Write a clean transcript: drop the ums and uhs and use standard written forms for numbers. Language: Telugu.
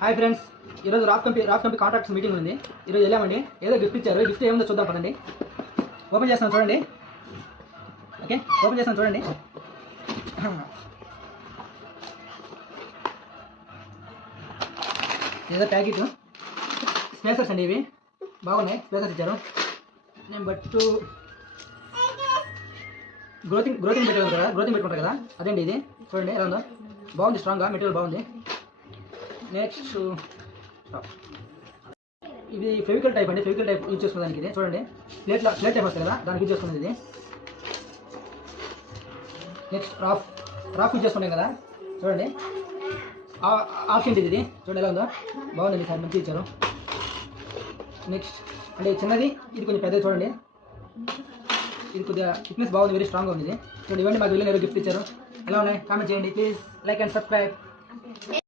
హాయ్ ఫ్రెండ్స్, ఈరోజు రాఫ్ కంపెనీ కాంట్రాక్ట్స్ మీటింగ్ ఉంది. ఈరోజు వెళ్ళామండి. ఏదో గిఫ్ట్ ఇచ్చారు. గిఫ్ట్ ఏముందో చూద్దాం పదండి. ఓపెన్ చేస్తాను చూడండి. ఓకే, ఓపెన్ చేస్తాను చూడండి. ఏదో ప్యాకెట్ స్పేసర్స్ అండి. ఇవి బాగున్నాయి. స్పేసర్స్ ఇచ్చారు. నెంబర్ 2 గ్రోతింగ్ మెటీరియల్ కదా, గ్రోతింగ్ పెట్టుకుంటారు కదా, అదండి ఇది. చూడండి ఎలా ఉందో, బాగుంది. స్ట్రాంగ్గా మెటీరియల్ బాగుంది. నెక్స్ట్ ఇది ఫెవికల్ టైప్ అండి. ఫెవికల్ టైప్ యూజ్ చేసుకోవడానికి ఇది. చూడండి ప్లేట్ టైప్ వస్తుంది కదా, దానికి యూజ్ చేసుకునేది ఇది. నెక్స్ట్ రాఫ్ యూజ్ చేసుకున్నాం కదా, చూడండి ఆప్షన్ ఇది. చూడండి ఎలా ఉందో, బాగుందండి. సార్ మంచిగా ఇచ్చారు. నెక్స్ట్ అంటే చిన్నది, ఇది కొంచెం పెద్దది. చూడండి ఇది కొద్దిగా థిక్నెస్ బాగుంది, వెరీ స్ట్రాంగ్గా ఉంది ఇది. చూడండి ఇవన్నీ మాకు వెళ్ళి గిఫ్ట్ ఇచ్చారు. ఎలా ఉన్నాయి కామెంట్ చేయండి ప్లీజ్. Like and subscribe.